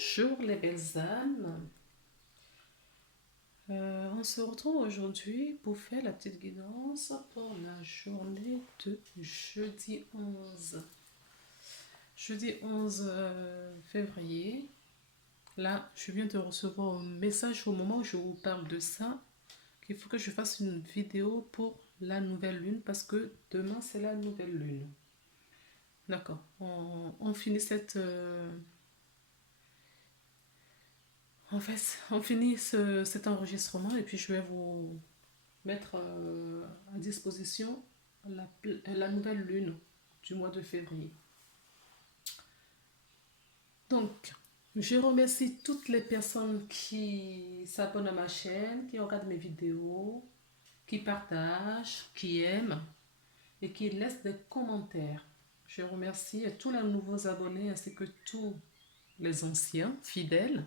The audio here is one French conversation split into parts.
Bonjour les belles âmes. On se retrouve aujourd'hui pour faire la petite guidance pour la journée de jeudi 11. Jeudi 11 février. Là, je viens de recevoir un message au moment où je vous parle de ça, qu'il faut que je fasse une vidéo pour la nouvelle lune parce que demain c'est la nouvelle lune. D'accord. On finit on finit cet enregistrement et puis je vais vous mettre à disposition la nouvelle lune du mois de février. Donc, je remercie toutes les personnes qui s'abonnent à ma chaîne, qui regardent mes vidéos, qui partagent, qui aiment et qui laissent des commentaires. Je remercie tous les nouveaux abonnés ainsi que tous les anciens fidèles.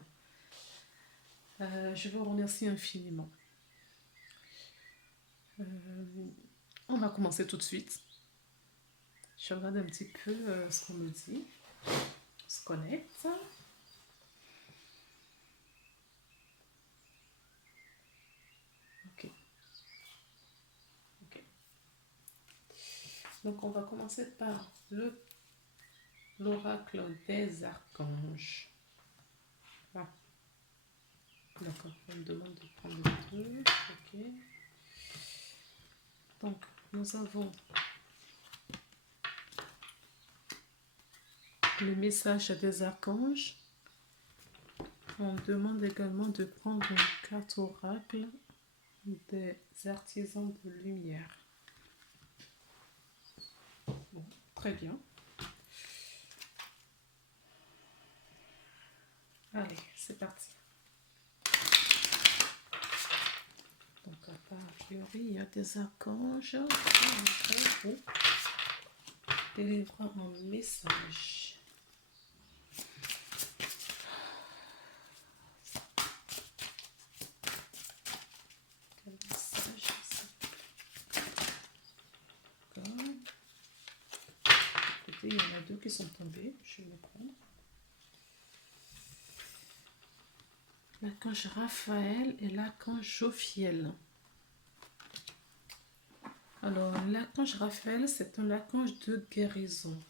Je vous remercie infiniment. On va commencer tout de suite. Je regarde un petit peu ce qu'on me dit. On se connecte. Ok. Donc on va commencer par l'oracle des archanges. Ah. D'accord, on me demande de prendre le truc. Ok. Donc nous avons le message des archanges. On demande également de prendre une carte oracle des artisans de lumière. Bon, très bien. Allez, c'est parti. Donc, a priori, il y a des archanges qui vont délivrer un message. Quel message c'est? D'accord. Écoutez, il y en a deux qui sont tombés. Je vais les prendre. L'archange Raphaël et l'archange Jophiel. Alors, l'archange Raphaël, c'est un archange de guérison.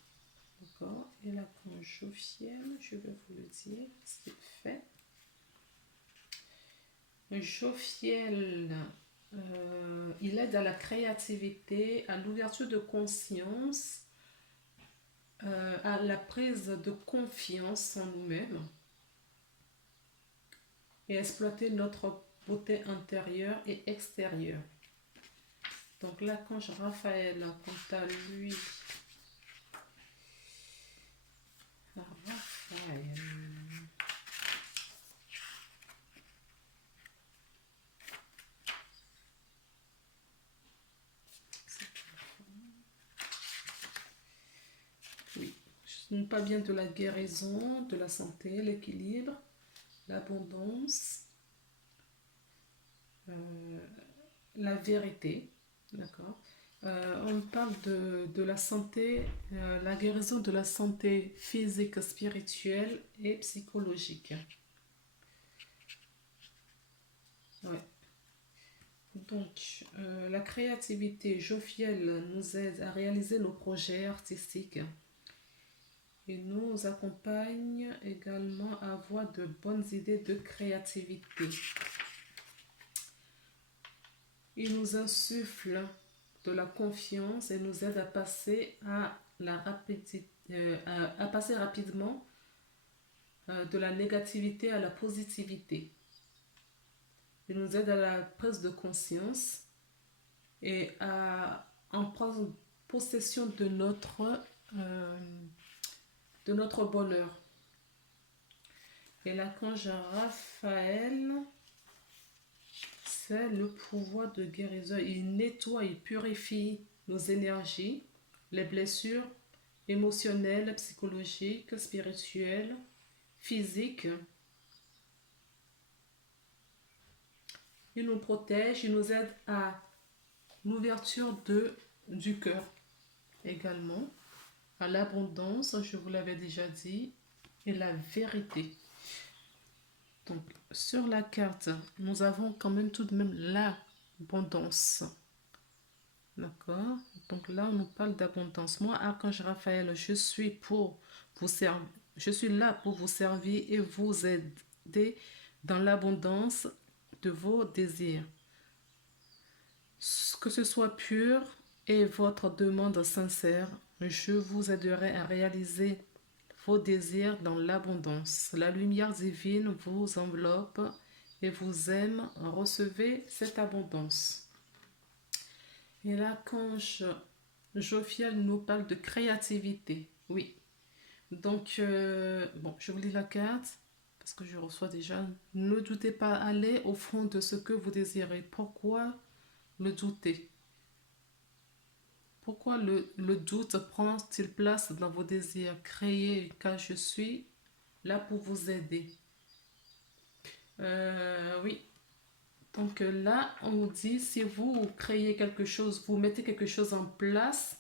D'accord. Et l'archange Jophiel, je vais vous le dire ce qu'il fait. Jophiel, il aide à la créativité, à l'ouverture de conscience, à la prise de confiance en nous-mêmes et exploiter notre beauté intérieure et extérieure. Donc l'archange Raphaël, quant à lui, Raphaël, oui, ce n'est pas bien de la guérison, de la santé, l'équilibre, l'abondance, la vérité, d'accord. On parle de la santé, la guérison de la santé physique, spirituelle et psychologique. Ouais. Donc, la créativité, Jophiel nous aide à réaliser nos projets artistiques et nous accompagne également à avoir de bonnes idées de créativité. Il nous insuffle de la confiance et nous aide à passer à la rapidité, à passer rapidement de la négativité à la positivité. Il nous aide à la prise de conscience et à en prendre possession de notre bonheur. Et l'archange Raphaël, c'est le pouvoir de guérison. Il nettoie, il purifie nos énergies, les blessures émotionnelles, psychologiques, spirituelles, physiques. Il nous protège, il nous aide à l'ouverture du cœur également, à l'abondance, je vous l'avais déjà dit, et la vérité. Donc, sur la carte, nous avons quand même tout de même l'abondance. D'accord? Donc là, on nous parle d'abondance. Moi, Archange Raphaël, je suis là pour vous servir et vous aider dans l'abondance de vos désirs. Que ce soit pur et votre demande sincère, je vous aiderai à réaliser vos désirs dans l'abondance. La lumière divine vous enveloppe et vous aime. Recevez cette abondance. Et l'archange Jophiel nous parle de créativité. Oui. Donc, bon, je vous lis la carte parce que je reçois déjà. Ne doutez pas, allez au fond de ce que vous désirez. Pourquoi le douter? Pourquoi le doute prend-il place dans vos désirs? Créez, car je suis là pour vous aider. Oui. Donc là, on nous dit, si vous créez quelque chose, vous mettez quelque chose en place,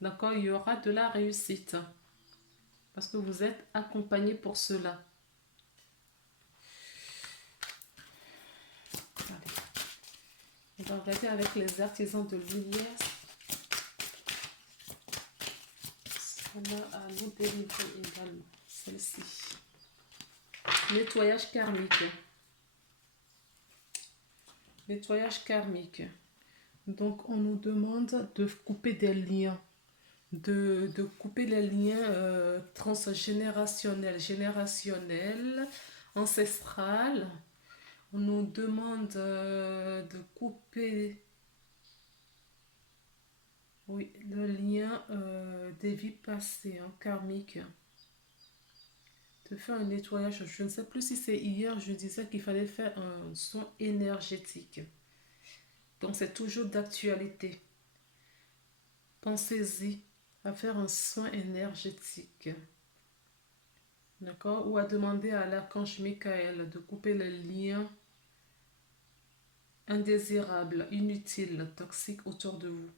d'accord, il y aura de la réussite. Parce que vous êtes accompagné pour cela. Allez. On va regarder avec les artisans de lumière. Cela à nous délivrer également. Celle-ci. Nettoyage karmique. Nettoyage karmique. Donc, on nous demande de couper des liens. De couper les liens transgénérationnels, générationnels, ancestrales. On nous demande de couper, oui, le lien des vies passées, karmiques. De faire un nettoyage. Je ne sais plus si c'est hier, je disais qu'il fallait faire un soin énergétique. Donc c'est toujours d'actualité. Pensez-y à faire un soin énergétique. D'accord? Ou à demander à l'archange Michael de couper les liens indésirables, inutiles, toxiques autour de vous.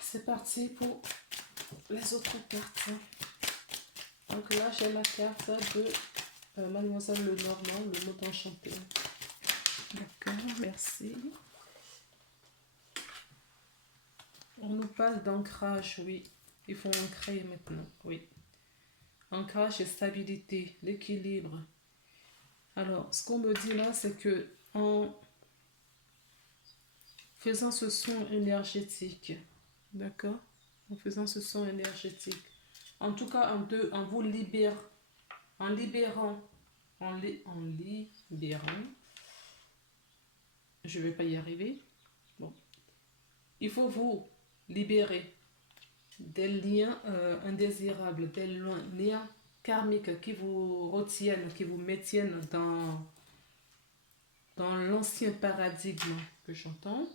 C'est parti pour les autres cartes. Donc là, j'ai la carte de Mademoiselle Lenormand, le mot enchanté. D'accord, merci. On nous parle d'ancrage, oui. Il faut ancrer maintenant, oui. Ancrage et stabilité, l'équilibre. Alors, ce qu'on me dit là, c'est que en faisant ce son énergétique, d'accord? En faisant ce son énergétique, en tout cas en vous libérant, en libérant, je ne vais pas y arriver. Bon, il faut vous libérer des liens indésirables, des liens karmiques qui vous retiennent, qui vous maintiennent dans l'ancien paradigme que j'entends.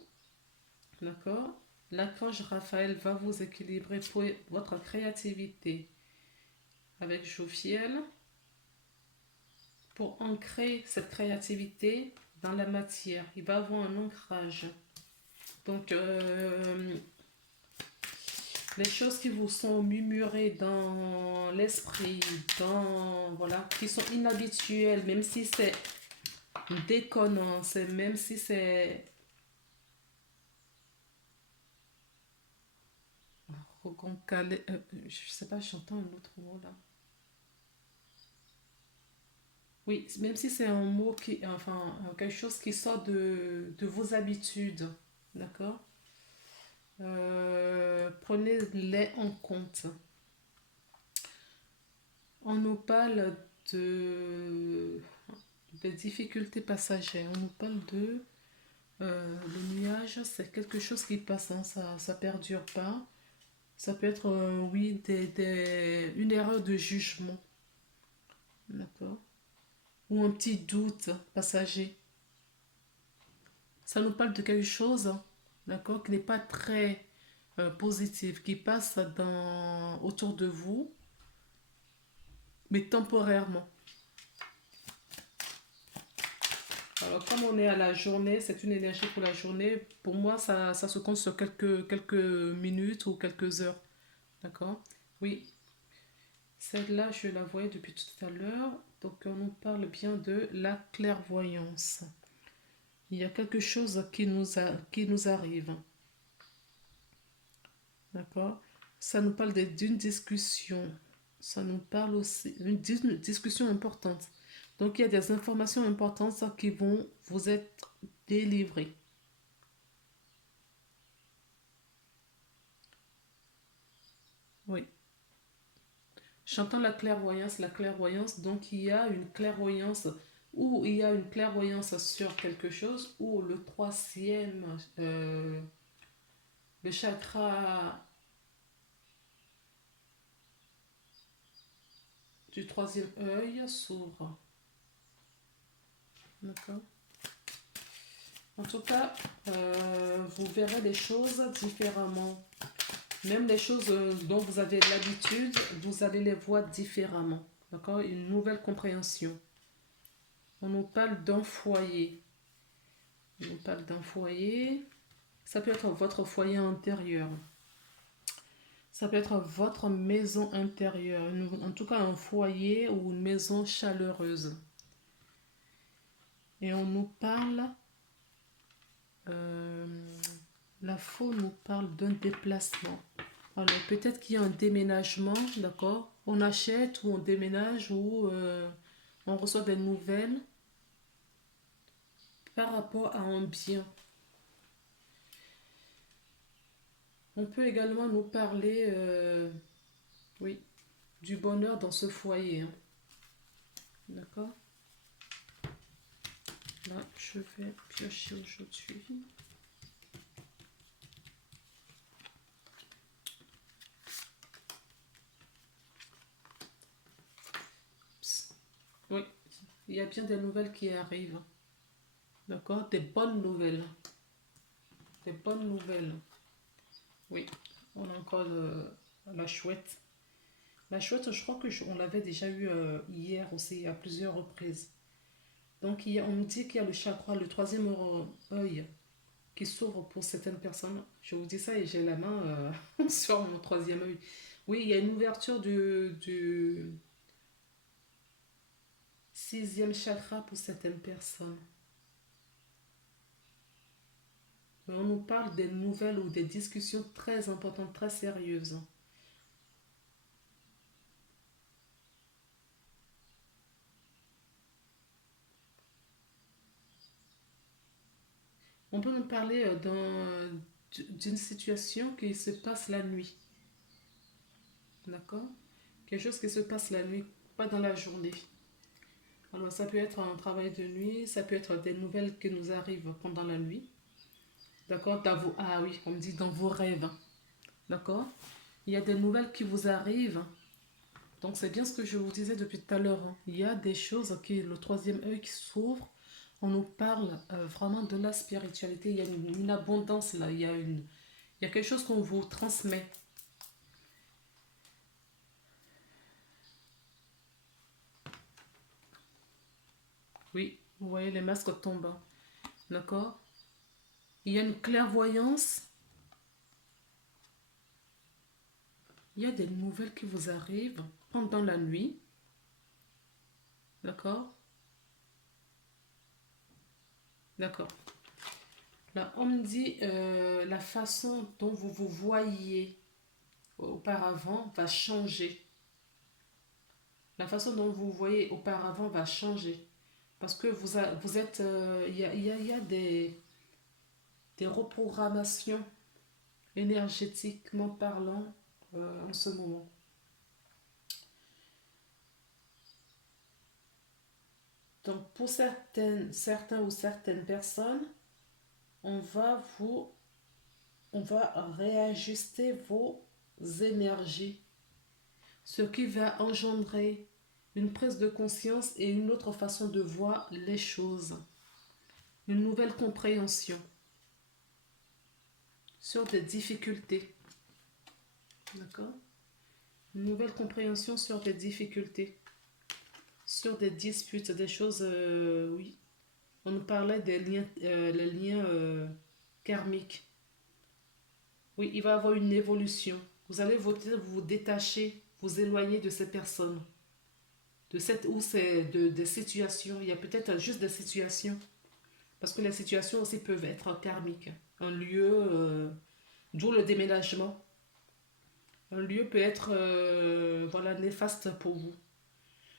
D'accord? L'archange Raphaël va vous équilibrer pour votre créativité avec Jophiel pour ancrer cette créativité dans la matière. Il va avoir un ancrage. Donc, les choses qui vous sont murmurées dans l'esprit, voilà, qui sont inhabituelles, même si c'est déconnant, même si c'est je sais pas, j'entends un autre mot là. Oui, même si c'est un mot qui, enfin, quelque chose qui sort de vos habitudes, d'accord? Prenez-les en compte. On nous parle de difficultés passagères. On nous parle de le nuage, c'est quelque chose qui passe, hein, ça perdure pas. Ça peut être, oui, une erreur de jugement, d'accord? Ou un petit doute passager. Ça nous parle de quelque chose, d'accord, qui n'est pas très positif, qui passe autour de vous, mais temporairement. Alors, comme on est à la journée, c'est une énergie pour la journée. Pour moi, ça se compte sur quelques minutes ou quelques heures. D'accord? Oui. Celle-là, je la voyais depuis tout à l'heure. Donc, on nous parle bien de la clairvoyance. Il y a quelque chose qui nous arrive. D'accord? Ça nous parle d'une discussion. Ça nous parle aussi d'une discussion importante. Donc, il y a des informations importantes qui vont vous être délivrées. Oui. J'entends la clairvoyance, donc il y a une clairvoyance ou il y a une clairvoyance sur quelque chose ou le troisième, le chakra du troisième œil s'ouvre. D'accord. En tout cas, vous verrez les choses différemment. Même les choses dont vous avez l'habitude, vous allez les voir différemment. D'accord? Une nouvelle compréhension. On nous parle d'un foyer. On nous parle d'un foyer. Ça peut être votre foyer intérieur. Ça peut être votre maison intérieure. En tout cas, un foyer ou une maison chaleureuse. Et on nous parle... la faux nous parle d'un déplacement. Alors, peut-être qu'il y a un déménagement, d'accord? On achète ou on déménage ou on reçoit des nouvelles par rapport à un bien. On peut également nous parler, oui, du bonheur dans ce foyer. Hein. D'accord? Là, je vais piocher aujourd'hui. Oui, il y a bien des nouvelles qui arrivent. D'accord? Des bonnes nouvelles. Des bonnes nouvelles. Oui, on a encore la chouette. La chouette, je crois que on l'avait déjà eu hier aussi à plusieurs reprises. Donc, on me dit qu'il y a le chakra, le troisième œil qui s'ouvre pour certaines personnes. Je vous dis ça et j'ai la main sur mon troisième œil. Oui, il y a une ouverture du sixième chakra pour certaines personnes. Mais on nous parle des nouvelles ou des discussions très importantes, très sérieuses. On peut nous parler d'une situation qui se passe la nuit. D'accord? Quelque chose qui se passe la nuit, pas dans la journée. Alors ça peut être un travail de nuit, ça peut être des nouvelles qui nous arrivent pendant la nuit. D'accord? Ah oui, on me dit dans vos rêves. D'accord? Il y a des nouvelles qui vous arrivent. Donc c'est bien ce que je vous disais depuis tout à l'heure. Hein. Il y a des choses qui, le troisième œil qui s'ouvre. On nous parle vraiment de la spiritualité. Il y a une abondance là. Il y a quelque chose qu'on vous transmet. Oui, vous voyez les masques tombent. D'accord? Il y a une clairvoyance. Il y a des nouvelles qui vous arrivent pendant la nuit. D'accord? D'accord. Là, on me dit la façon dont vous vous voyez auparavant va changer. La façon dont vous vous voyez auparavant va changer. Parce que vous êtes... Il y a des reprogrammations énergétiquement parlant en ce moment. Donc pour certains ou certaines personnes, on va vous on va réajuster vos énergies, ce qui va engendrer une prise de conscience et une autre façon de voir les choses, une nouvelle compréhension sur des difficultés. D'accord? Une nouvelle compréhension sur des difficultés, sur des disputes, des choses, oui. On nous parlait des liens, les liens karmiques. Oui, il va y avoir une évolution. Vous allez vous détacher vous éloigner de ces personnes, de cette ou c'est des situations. Il y a peut-être juste des situations, parce que les situations aussi peuvent être karmiques. Un lieu, d'où le déménagement. Un lieu peut être voilà, néfaste pour vous.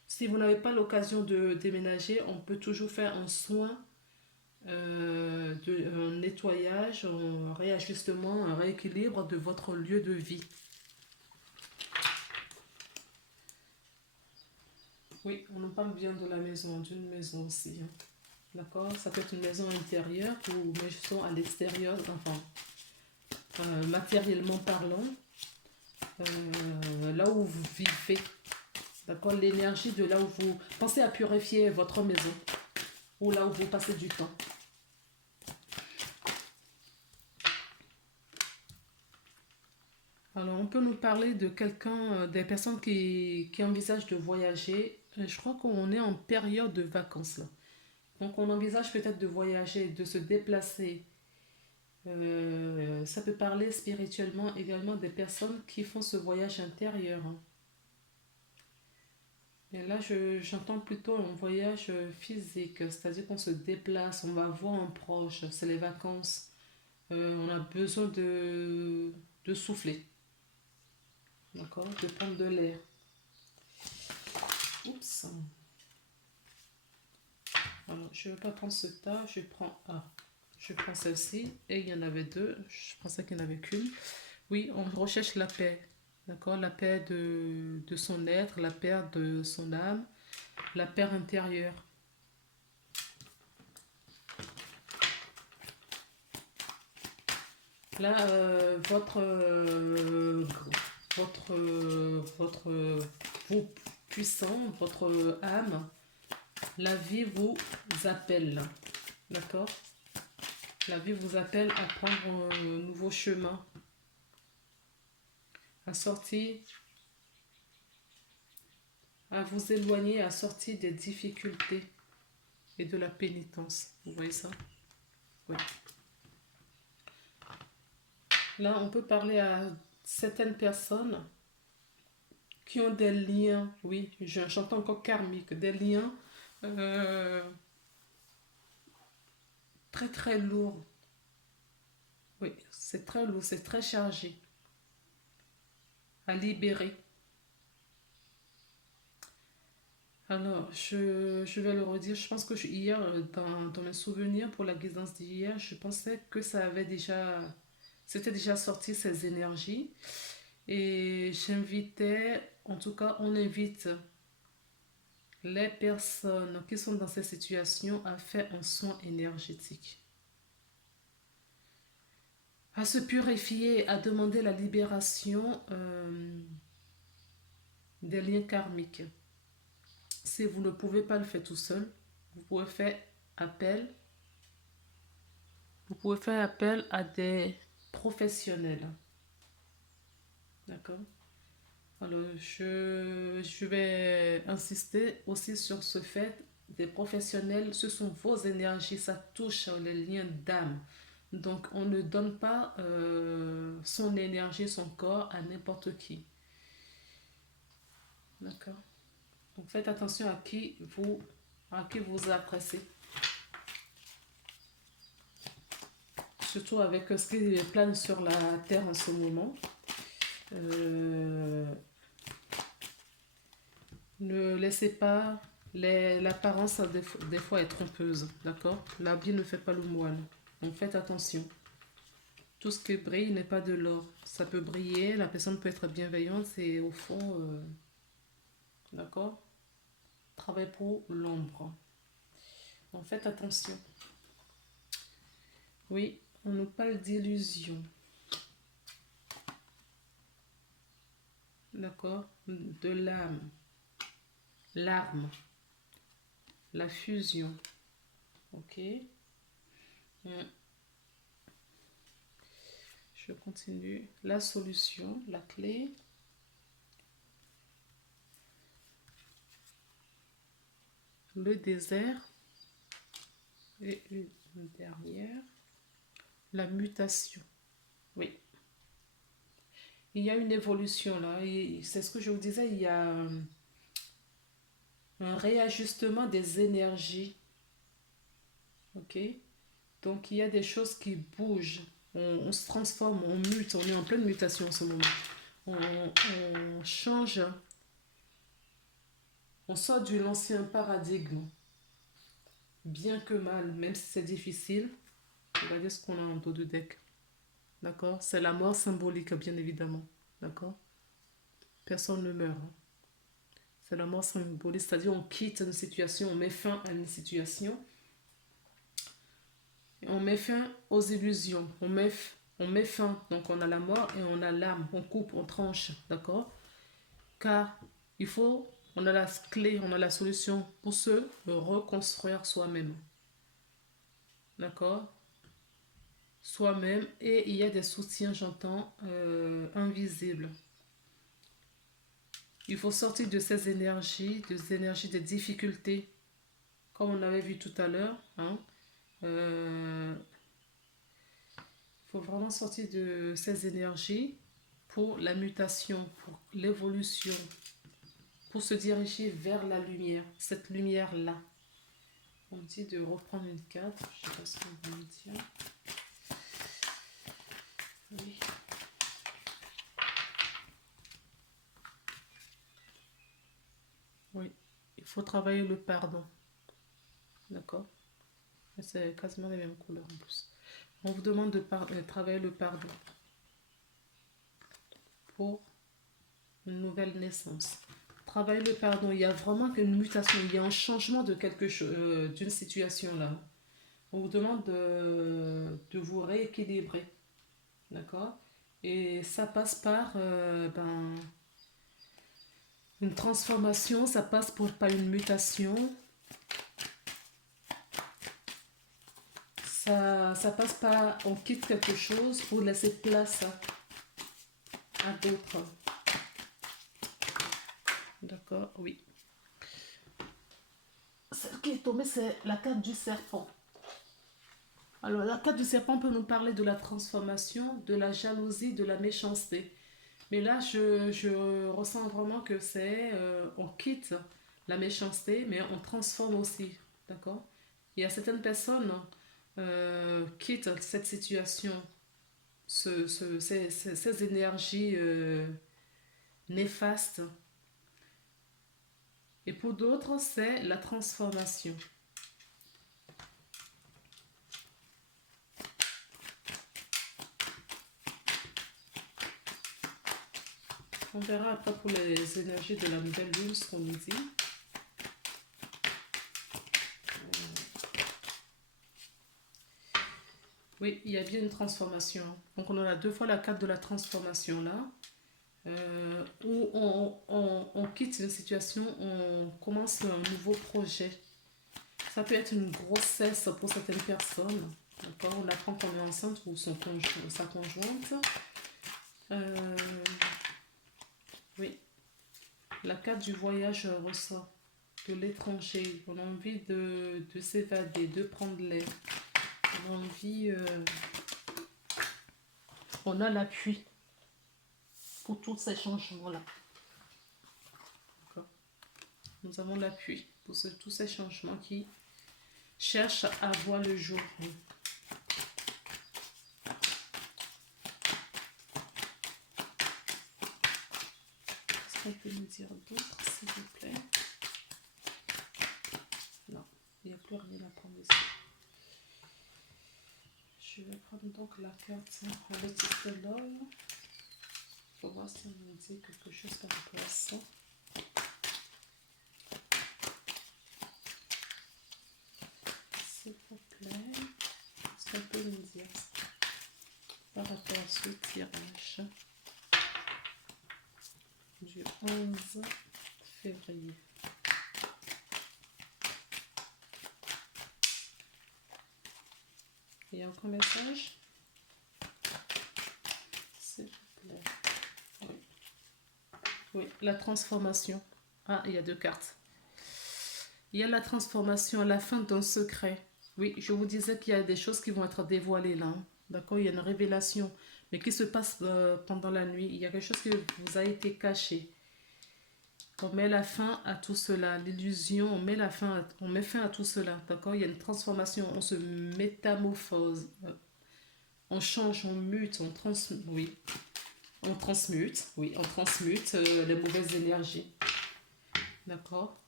Si vous n'avez pas l'occasion de déménager, on peut toujours faire un soin, un nettoyage, un réajustement, un rééquilibre de votre lieu de vie. Oui, on en parle bien de la maison, d'une maison aussi, hein. D'accord? Ça peut être une maison intérieure ou une maison à l'extérieur, enfin, matériellement parlant, là où vous vivez. D'accord? L'énergie de là où vous... Pensez à purifier votre maison ou là où vous passez du temps. Alors, on peut nous parler de quelqu'un, des personnes qui envisagent de voyager. Je crois qu'on est en période de vacances là. Donc, on envisage peut-être de voyager, de se déplacer. Ça peut parler spirituellement également des personnes qui font ce voyage intérieur, hein. Et là, j'entends plutôt un voyage physique, c'est-à-dire qu'on se déplace, on va voir un proche, c'est les vacances. On a besoin de souffler, d'accord? De prendre de l'air. Oups. Alors, je ne vais pas prendre ce tas, je prends celle-ci. Et il y en avait deux, je pensais qu'il n'y en avait qu'une. Oui, on recherche la paix, d'accord? La paix de son être, la paix de son âme, la paix intérieure. Là, vous puissant, votre âme, la vie vous appelle, d'accord? La vie vous appelle à prendre un nouveau chemin, à sortir, à vous éloigner, à sortir des difficultés et de la pénitence. Vous voyez ça? Oui. Là, on peut parler à certaines personnes qui ont des liens, oui, j'entends encore karmique, des liens euh, très très lourds. Oui, c'est très lourd, c'est très chargé à libérer. Alors, je vais le redire. Je pense que hier, dans mes souvenirs pour la guidance d'hier, je pensais que c'était déjà sorti ces énergies. Et j'invitais, en tout cas, on invite les personnes qui sont dans ces situations à faire un soin énergétique, à se purifier, à demander la libération des liens karmiques. Si vous ne pouvez pas le faire tout seul, vous pouvez faire appel, vous pouvez faire appel à des professionnels. D'accord? Alors, je vais insister aussi sur ce fait, des professionnels, ce sont vos énergies, ça touche les liens d'âme. Donc, on ne donne pas son énergie, son corps à n'importe qui. D'accord? Donc, faites attention à qui vous adressez. Surtout avec ce qui plane sur la Terre en ce moment. Euh, Ne laissez pas l'apparence des fois est trompeuse, d'accord? L'habit ne fait pas le moine. Donc faites attention. Tout ce qui brille n'est pas de l'or. Ça peut briller, la personne peut être bienveillante, c'est au fond, d'accord? Travail pour l'ombre. Donc faites attention. Oui, on nous parle d'illusion, d'accord? De l'âme, l'arme, la fusion, ok? Je continue. La solution, la clé. Le désert. Et une dernière. La mutation. Oui. Il y a une évolution là. Et c'est ce que je vous disais, il y a un réajustement des énergies. Ok? Donc il y a des choses qui bougent. On se transforme, on mute, on est en pleine mutation en ce moment. On change, on sort de l'ancien paradigme, bien que mal, même si c'est difficile. Regardez ce qu'on a en dos de deck. D'accord? C'est la mort symbolique, bien évidemment. D'accord? Personne ne meurt, hein. C'est la mort symbolique, c'est-à-dire on quitte une situation, on met fin à une situation, on met fin aux illusions, on met fin, donc on a la mort et on a l'âme, on coupe, on tranche, d'accord? Car il faut, on a la clé, on a la solution pour se reconstruire soi-même, d'accord? Soi-même, et il y a des soutiens, j'entends, invisibles. Il faut sortir de ces énergies, des difficultés, comme on avait vu tout à l'heure, hein. Il faut vraiment sortir de ces énergies pour la mutation, pour l'évolution, pour se diriger vers la lumière, cette lumière-là. On me dit de reprendre une carte, je ne sais pas ce qu'on va me dire. Oui. Oui, il faut travailler le pardon, d'accord? C'est quasiment les mêmes couleurs en plus. On vous demande de travailler le pardon pour une nouvelle naissance. Travailler le pardon, il y a vraiment une mutation, il y a un changement de quelque chose, d'une situation là. On vous demande de vous rééquilibrer, d'accord? Et ça passe par une transformation, ça passe par une mutation, ça passe par on quitte quelque chose pour laisser place à d'autres. D'accord, oui. Celle qui est tombée, c'est la carte du serpent. Alors, la carte du serpent peut nous parler de la transformation, de la jalousie, de la méchanceté. Mais là, je ressens vraiment que c'est, on quitte la méchanceté, mais on transforme aussi, d'accord? Il y a certaines personnes quittent cette situation, ces énergies néfastes. Et pour d'autres, c'est la transformation. On verra après pour les énergies de la nouvelle lune ce qu'on nous dit. Oui, il y a bien une transformation. Donc on a deux fois la carte de la transformation là, où on quitte une situation, on commence un nouveau projet. Ça peut être une grossesse pour certaines personnes. D'accord, on apprend qu'on est enceinte ou sa conjointe. Oui, la carte du voyage ressort, de l'étranger. On a envie de s'évader, de prendre l'air. On a envie... on a l'appui pour tous ces changements-là. D'accord. Nous avons l'appui pour tous ces changements qui cherchent à voir le jour. Est-ce qu'on peut nous dire d'autres, s'il vous plaît? Non, il n'y a plus rien à prendre ici. Je vais prendre donc la carte le titre de l'homme. Il faut voir si on nous dit quelque chose par rapport à ça. S'il vous plaît, est-ce qu'on peut nous dire par rapport à ce tirage du 11 février? Il y a encore un message? S'il vous plaît. Oui. Oui, la transformation. Ah, il y a deux cartes. Il y a la transformation à la fin d'un secret. Oui, je vous disais qu'il y a des choses qui vont être dévoilées là. D'accord? Il y a une révélation, mais qui se passe pendant la nuit. Il y a quelque chose qui vous a été caché. On met la fin à tout cela. L'illusion, on met fin à tout cela. D'accord? Il y a une transformation, on se métamorphose. On change, on mute, oui. On transmute les mauvaises énergies. D'accord?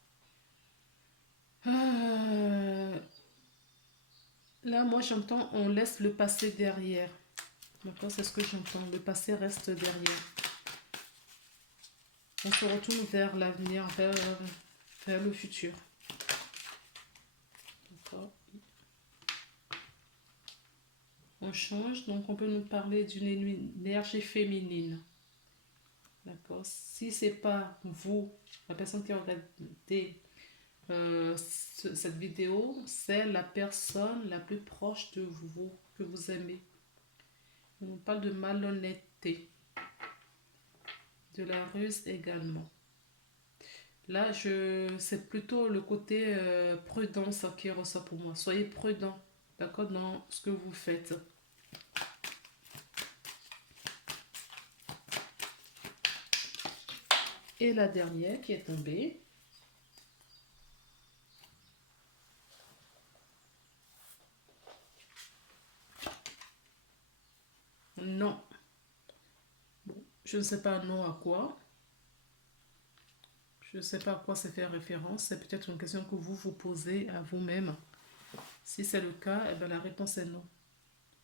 Là, moi, j'entends, on laisse le passé derrière. D'accord? C'est ce que j'entends. Le passé reste derrière. On se retourne vers l'avenir, vers le futur. D'accord? On change, donc on peut nous parler d'une énergie féminine. D'accord? Si c'est pas vous, la personne qui a regardé cette vidéo, c'est la personne la plus proche de vous, que vous aimez. On nous parle de malhonnêteté, de la ruse également. Là, c'est plutôt le côté prudence qui ressort pour moi. Soyez prudent, d'accord, dans ce que vous faites. Et la dernière qui est tombée. Non. Bon, je ne sais pas non à quoi. Je ne sais pas à quoi ça fait référence. C'est peut-être une question que vous vous posez à vous-même. Si c'est le cas, eh bien, la réponse est non.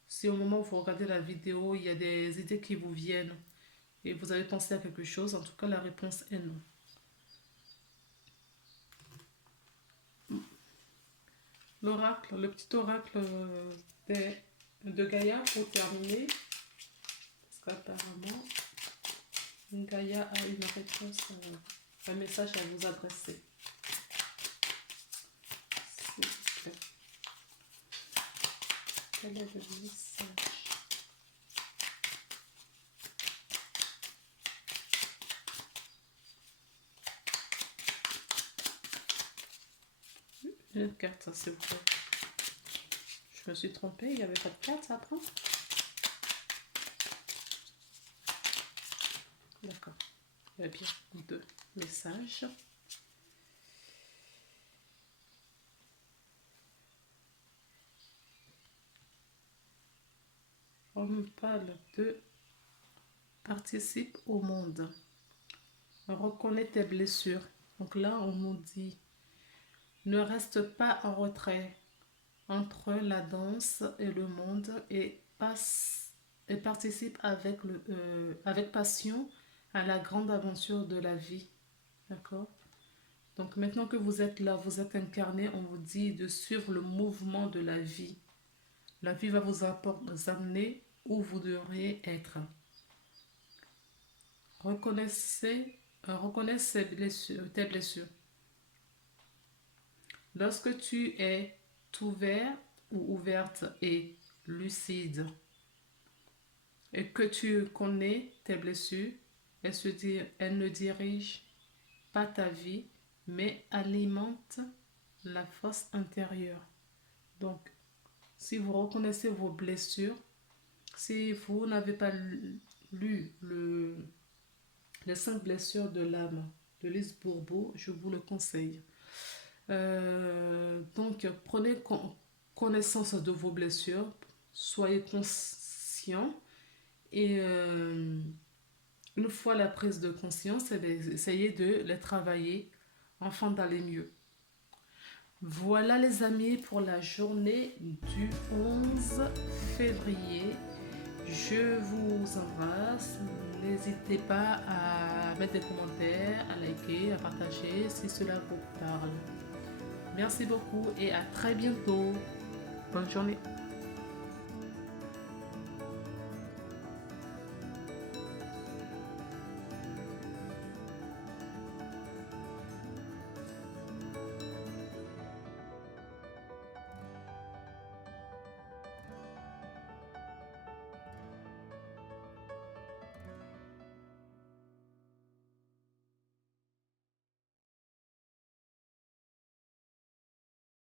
Si au moment où vous regardez la vidéo, il y a des idées qui vous viennent et vous avez pensé à quelque chose, en tout cas, la réponse est non. L'oracle, le petit oracle de Gaïa pour terminer. Parce qu'apparemment, Gaïa a une réponse, un message à vous adresser. S'il vous plaît. Quel est le message? Une carte, s'il vous plaît. Je me suis trompée, il n'y avait pas de carte à prendre. D'accord. Il y a bien 2 messages. On me parle de participe au monde. Reconnais tes blessures. Donc là, on nous dit ne reste pas en retrait entre la danse et le monde et participe avec passion à la grande aventure de la vie. D'accord? Donc maintenant que vous êtes là, vous êtes incarné, on vous dit de suivre le mouvement de la vie. La vie va vous amener où vous devriez être. Reconnais tes blessures. Lorsque tu es ouvert ou ouverte et lucide et que tu connais tes blessures, elles ne dirigent pas ta vie, mais alimentent la force intérieure. Donc, si vous reconnaissez vos blessures, si vous n'avez pas lu les 5 blessures de l'âme de Lise Bourbeau, je vous le conseille. Donc, prenez connaissance de vos blessures, soyez conscient et une fois la prise de conscience, essayez de les travailler afin d'aller mieux. Voilà les amis pour la journée du 11 février. Je vous embrasse. N'hésitez pas à mettre des commentaires, à liker, à partager si cela vous parle. Merci beaucoup et à très bientôt. Bonne journée.